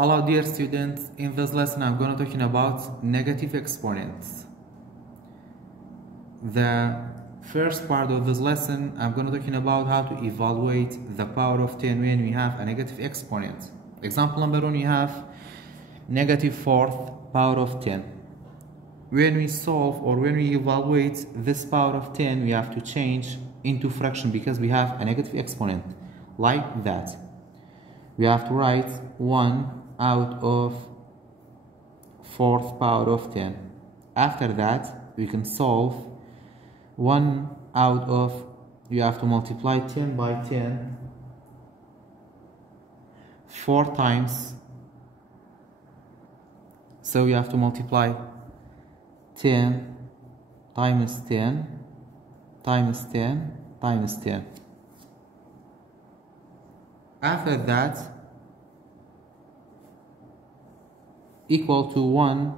Hello dear students, in this lesson I'm going to talking about negative exponents. The first part of this lesson I'm going to talking about how to evaluate the power of 10 when we have a negative exponent. Example number 1, we have negative fourth power of 10. When we solve or when we evaluate this power of 10, we have to change into fraction because we have a negative exponent like that. We have to write 1 out of fourth power of 10. After that, we can solve 1 out of, you have to multiply 10 by 10 4 times. So you have to multiply 10 times 10 times 10 times 10. After that, equal to 1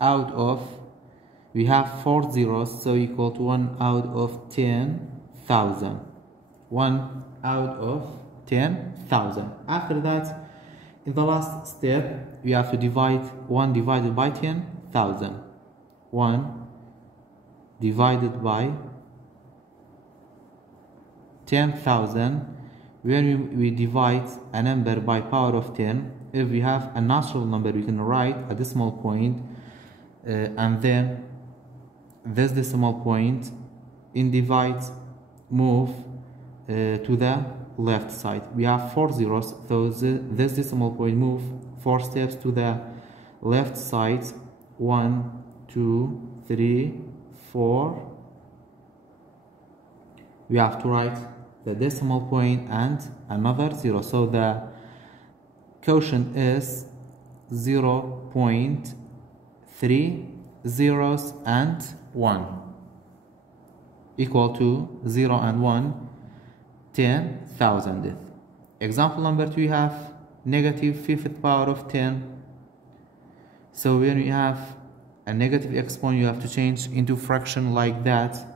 out of, we have 4 zeros, so equal to 1 out of 10,000. 1 out of 10,000. After that, in the last step, we have to divide 1 divided by 10,000. 1 divided by 10,000. When we divide a number by power of 10, if we have a natural number, we can write a decimal point and then this decimal point in divide move to the left side. We have 4 zeros, so this decimal point move 4 steps to the left side. 1, 2, 3, 4. We have to write the decimal point and another 0, so the quotient is 0.3 zeros and 1 equal to 0 and 1 10,000th. Example number 2, we have negative fifth power of 10. So when you have a negative exponent, you have to change into fraction like that,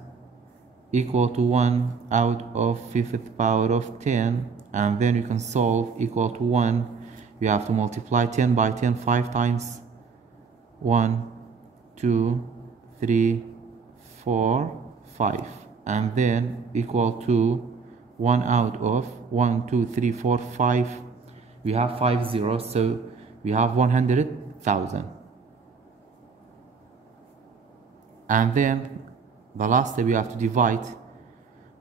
equal to 1 out of fifth power of 10, and then you can solve equal to 1. You have to multiply 10 by 10 5 times. 1, 2, 3, 4, 5, and then equal to 1 out of 1, 2, 3, 4, 5. We have 5 zeros, so we have 100,000. And then the last step, we have to divide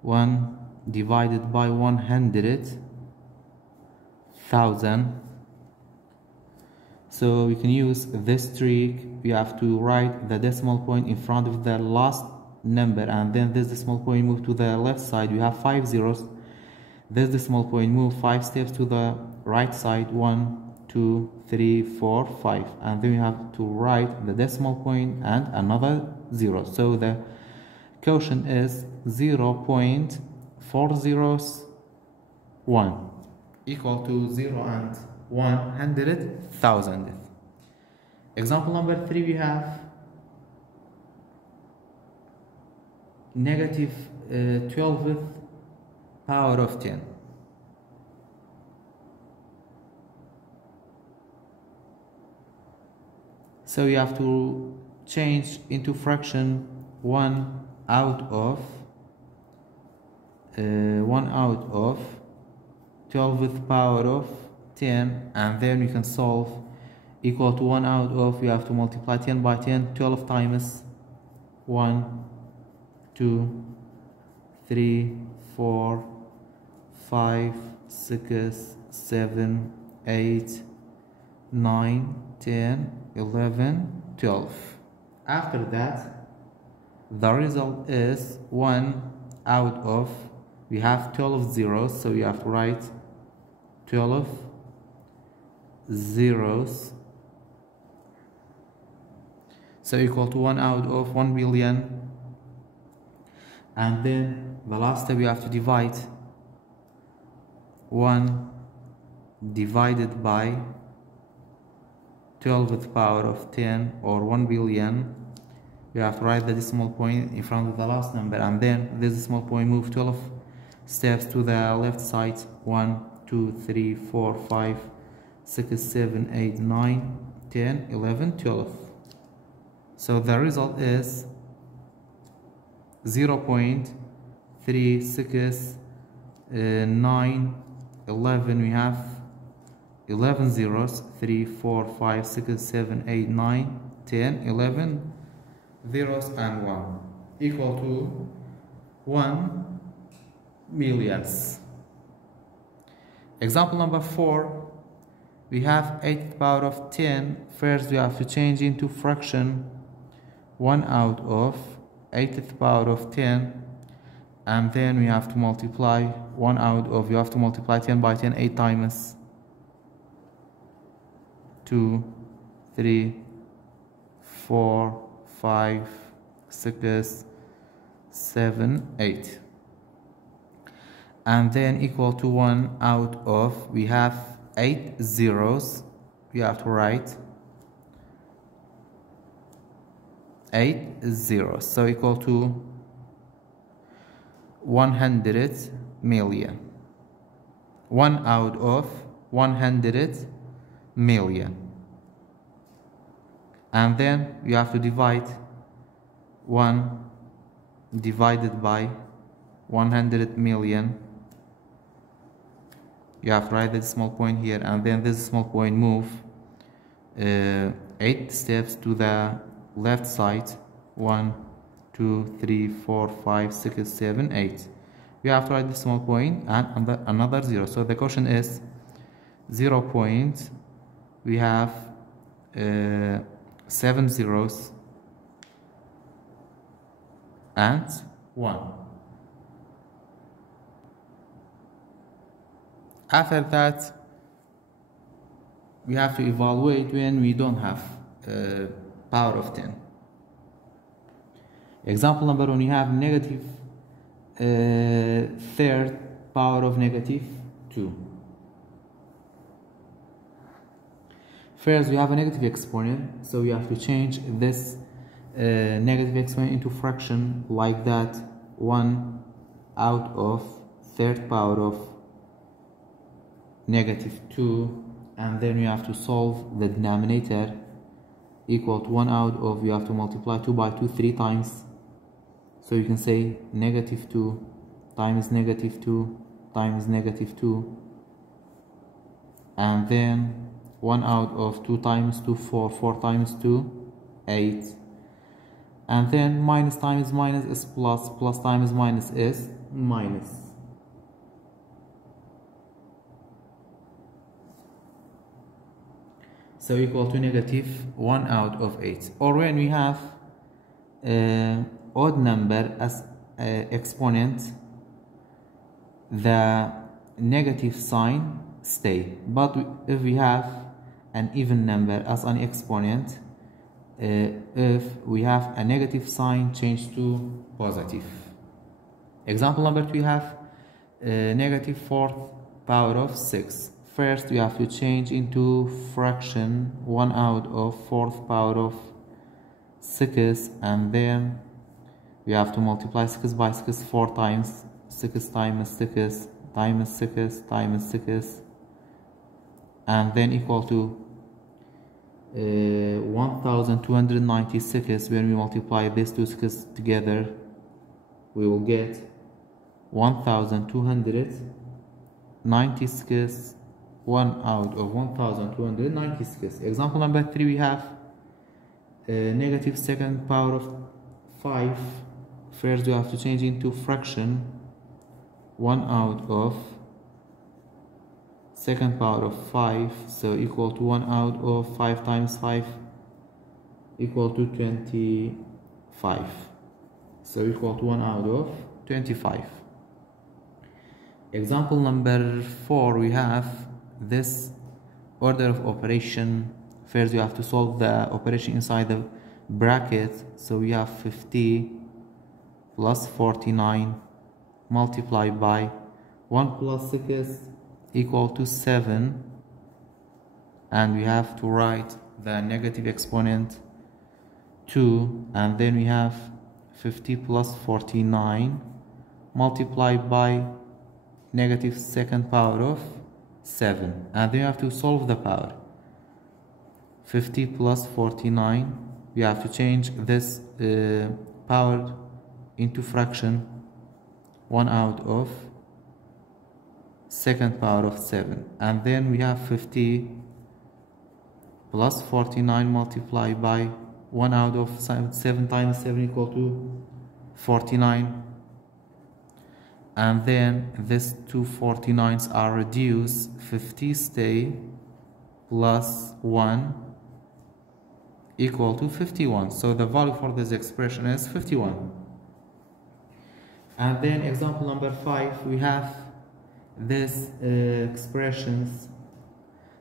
1 divided by 100,000. So we can use this trick. We have to write the decimal point in front of the last number, and then this decimal point move to the left side. We have 5 zeros. This decimal point move 5 steps to the right side. 1, 2, 3, 4, 5, and then we have to write the decimal point and another 0. So the quotient is 0.401 equal to 0 and 100,000. Example number 3, we have negative 12th power of 10. So you have to change into fraction 1 out of 12th power of 10, and then we can solve equal to 1 out of, we have to multiply 10 by 10 12 times. 1, 2, 3, 4, 5, 6, 7, 8, 9, 10, 11, 12. After that, the result is 1 out of, we have 12 zeros, so you have to write 12 zeros, so equal to 1 out of 1 billion. And then the last step, we have to divide 1 divided by 12th power of 10, or 1 billion. We have to write the decimal point in front of the last number, and then this decimal point move 12 steps to the left side. 1, 2, 3, 4, 5, 6, 7, 8, 9, 10, 11, 12. So the result is 0.36 11. We have 11 zeros, 3, 4, 5, 6, 7, 8, 9, 10, 11 zeros and 1 equal to 1 millionths. Example number 4, we have 8 to the power of 10. First we have to change into fraction 1 out of 8 to the power of 10, and then we have to multiply 1 out of, you have to multiply 10 by 10 8 times. 2, 3, 4, 5, 6, 7, 8. And then equal to 1 out of, we have 8 zeros, we have to write 8 zeros, so equal to 100 million. 1 out of 100 million. And then you have to divide 1 divided by 100 million. You have to write the decimal point here, and then this decimal point move 8 steps to the left side. 1, 2, 3, 4, 5, 6, 7, 8. We have to write the decimal point and another 0. So the question is 0 point. We have 7 zeros and 1. After that, we have to evaluate when we don't have power of 10. Example number 1, we have negative third power of negative 2. First, we have a negative exponent, so we have to change this negative exponent into fraction like that. 1 out of third power of negative 2, and then we have to solve the denominator equal to 1 out of, you have to multiply 2 by 2 3 times, so you can say negative 2 times negative 2 times negative 2, and then 1 out of 2 times 2 4, 4 times 2 8, and then minus times minus is plus, plus times minus is minus. So equal to negative 1 out of 8. Or when we have odd number as exponent, the negative sign stay. But if we have an even number as an exponent, if we have a negative sign, change to positive. Example number 2, we have negative fourth power of 6. First, we have to change into fraction 1 out of fourth power of 6, and then we have to multiply 6 by 6 4 times. 6 times 6 times 6 times 6, and then equal to 1296. When we multiply these two 6 together, we will get 1296. 1 out of 1296. Example number 3, we have negative second power of 5. First, we have to change into fraction 1 out of second power of 5, so equal to 1 out of 5 times 5 equal to 25, so equal to 1 out of 25. Example number 4, we have this order of operation. First, you have to solve the operation inside the bracket, so we have 50 plus 49 multiplied by 1 plus 6 equal to 7, and we have to write the negative exponent 2, and then we have 50 plus 49 multiplied by negative second power of 7, and then you have to solve the power. 50 plus 49, you have to change this power into fraction 1 out of second power of 7, and then we have 50 plus 49 multiplied by 1 out of 7 times 7 equal to 49, and then these two 49s are reduced. 50 stay plus 1 equal to 51, so the value for this expression is 51. And then example number 5, we have these expressions.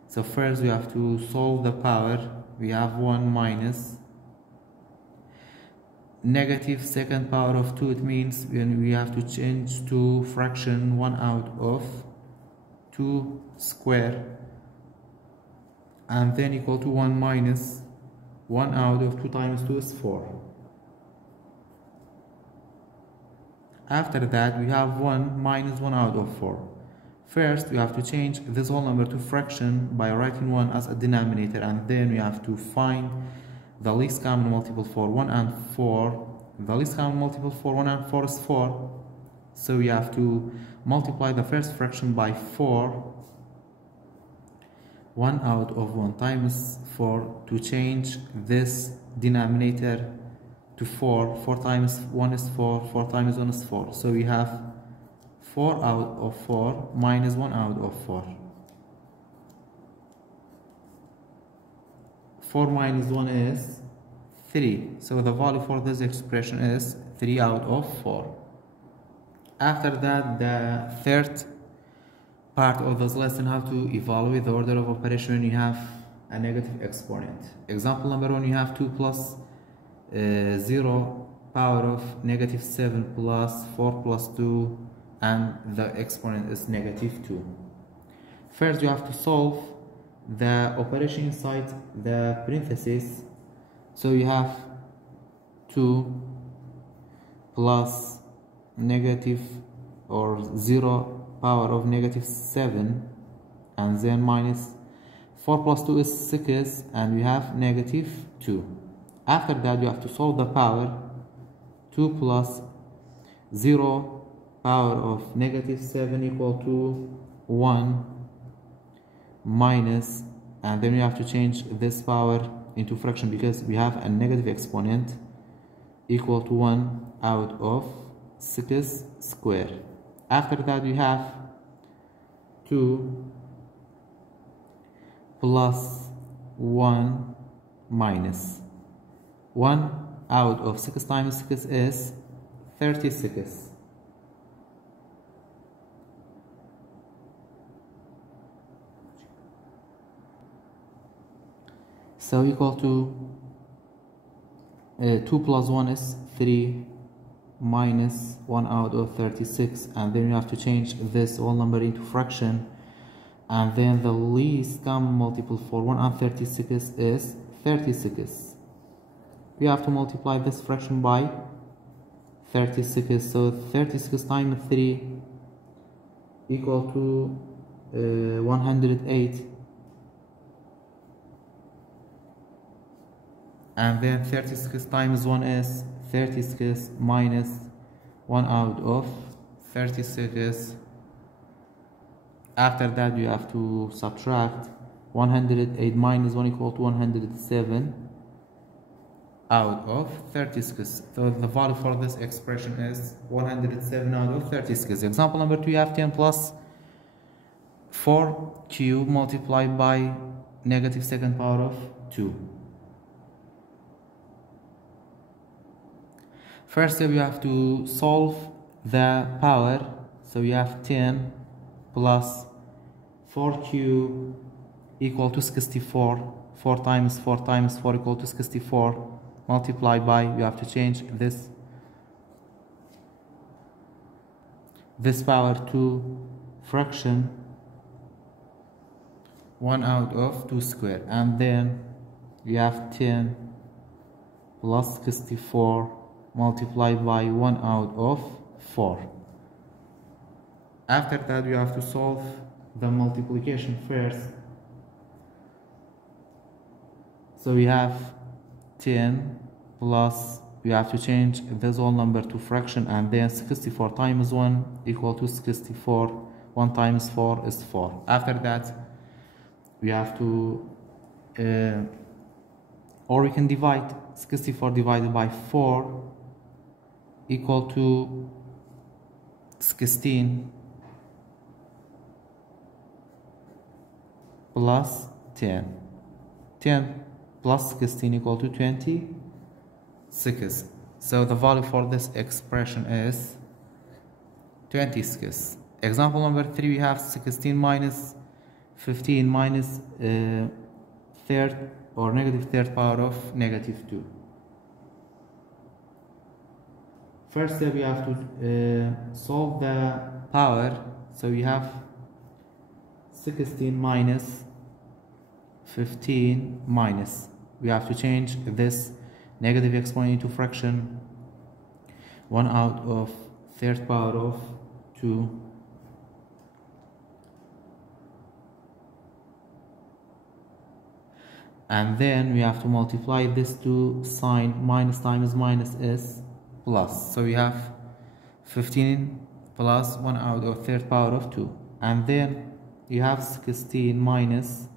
So first we have to solve the power. We have 1 minus negative second power of 2. It means when we have to change to fraction 1 out of 2 square, and then equal to 1 minus 1 out of 2 times 2 is 4. After that we have 1 minus 1 out of 4. First we have to change this whole number to fraction by writing 1 as a denominator, and then we have to find the least common multiple for 1 and 4. The least common multiple for 1 and 4 is 4, so we have to multiply the first fraction by 4. 1 out of 1 times 4 to change this denominator to 4. 4 times 1 is 4, 4 times 1 is 4, so we have 4 out of 4 minus 1 out of 4. 4 minus 1 is 3, so the value for this expression is 3 out of 4. After that, the third part of this lesson, how to evaluate the order of operation when you have a negative exponent. Example number 1, you have 2 plus 0 power of negative 7 plus 4 plus 2, and the exponent is negative 2. First you have to solve the operation inside the parentheses. So you have 2 plus negative or 0 power of negative 7, and then minus 4 plus 2 is 6, and we have negative 2. After that you have to solve the power. 2 plus 0 power of negative 7 equal to 1 minus, and then we have to change this power into fraction because we have a negative exponent, equal to 1 out of 6 square. After that we have 2 plus 1 minus 1 out of 6 times 6 is 36. So equal to 2 plus 1 is 3 minus 1 out of 36, and then you have to change this whole number into fraction, and then the least common multiple for 1 and 36 is 36. We have to multiply this fraction by 36, so 36 times 3 equal to 108, and then 36 times 1 is 36 minus 1 out of 36. After that you have to subtract 108 minus 1 equal to 107 out of 36. So the value for this expression is 107 out of 36. Example number 2, you have 10 plus 4 cubed multiplied by negative second power of 2. First step, you have to solve the power. So you have 10 plus 4 cubed equal to 64. 4 times 4 times 4 equal to 64. Multiplied by, you have to change this power to fraction 1 out of 2 square, and then you have 10 plus 64 multiplied by 1 out of 4. After that you have to solve the multiplication first. So we have 10 plus, we have to change this whole number to fraction, and then 64 times 1 equal to 64. 1 times 4 is 4. After that, we have to, or we can divide 64 divided by 4 equal to 16 plus 10. 10 plus 16 equal to 26. So the value for this expression is 26. Example number 3, we have 16 minus 15 minus third or negative third power of negative 2. First step, we have to solve the power. So we have 16 minus 15 minus. We have to change this negative exponent into fraction. 1 out of third power of 2. And then we have to multiply this to sign. Minus times minus is plus. So we have 15 plus 1 out of third power of 2. And then you have 16 minus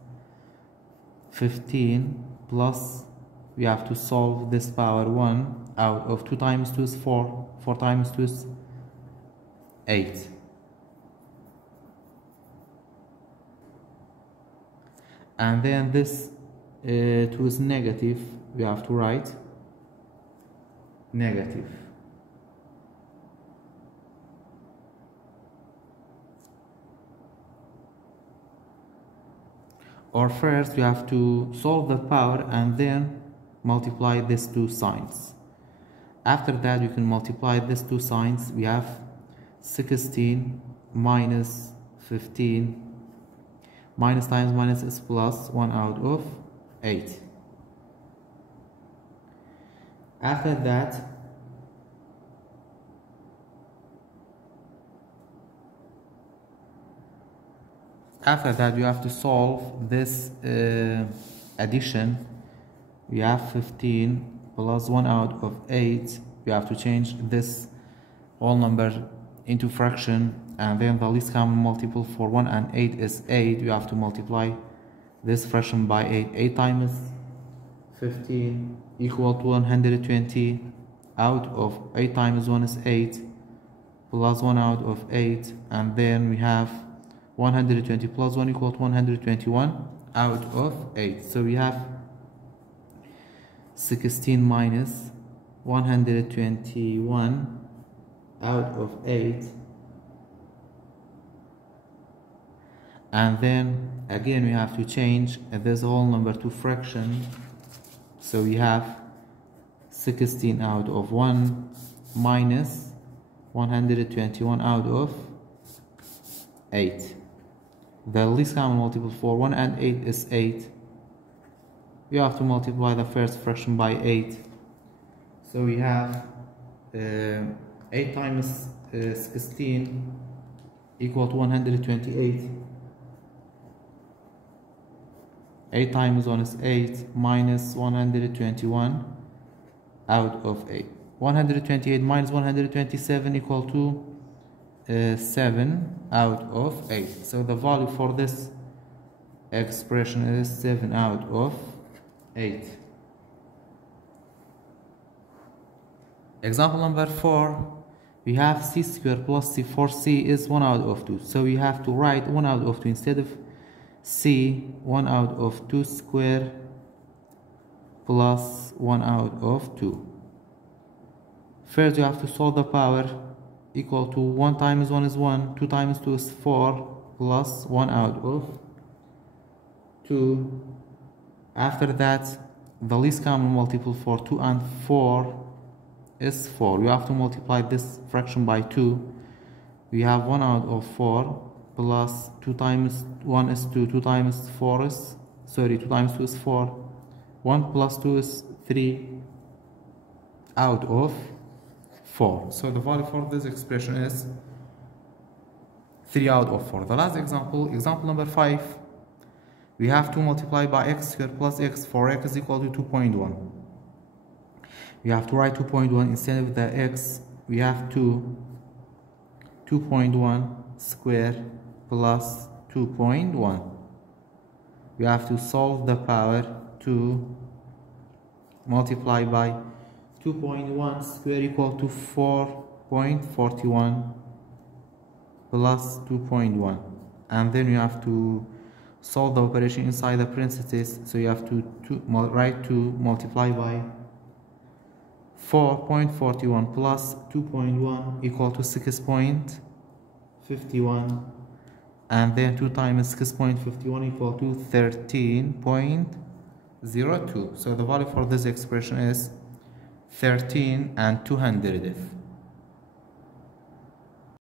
15 plus, we have to solve this power. 1 out of 2 times 2 is 4. 4 times 2 is 8. And then this 2 is negative. We have to write negative. Or first we have to solve the power and then multiply these two signs. After that we can multiply these two signs. We have 16 minus 15. Minus times minus is plus. 1 out of 8. After that, you have to solve this addition. We have 15 plus 1 out of 8. We have to change this whole number into fraction, and then the least common multiple for 1 and 8 is 8. We have to multiply this fraction by 8. 8 times 15 equal to 120. Out of 8 times 1 is 8 plus 1 out of 8, and then we have 120 plus 1 equal to 121 out of 8. So we have 16 minus 121 out of 8. And then again we have to change this whole number to fraction. So we have 16 out of 1 minus 121 out of 8. The least common multiple for 1 and 8 is 8. We have to multiply the first fraction by 8. So we have 8 times 16 equal to 128. 8 times 1 is 8 minus 121 out of 8. 128 minus 127 equal to 7 out of 8. So the value for this expression is 7 out of 8. Example number 4, we have c squared plus c. For c is 1 out of 2. So we have to write 1 out of 2 instead of c. 1 out of 2 square plus 1 out of 2. First you have to solve the power. Equal to 1 times 1 is 1, 2 times 2 is 4, plus 1 out of 2. After that, the least common multiple for 2 and 4 is 4. We have to multiply this fraction by 2. We have 1 out of 4 plus 2 times 1 is 2, 2 times 4 is, 2 times 2 is 4. 1 plus 2 is 3 out of 4. So the value for this expression is 3 out of 4. The last example, example number 5, we have to multiply by x squared plus x for x is equal to 2.1. We have to write 2.1 instead of the x. We have 2.1 square plus 2.1. We have to solve the power to multiply by 2.1 square equal to 4.41 plus 2.1, and then you have to solve the operation inside the parentheses, so you have to write 2 multiply by 4.41 plus 2.1 equal to 6.51, and then 2 times 6.51 equal to 13.02. So the value for this expression is 13 and 200th.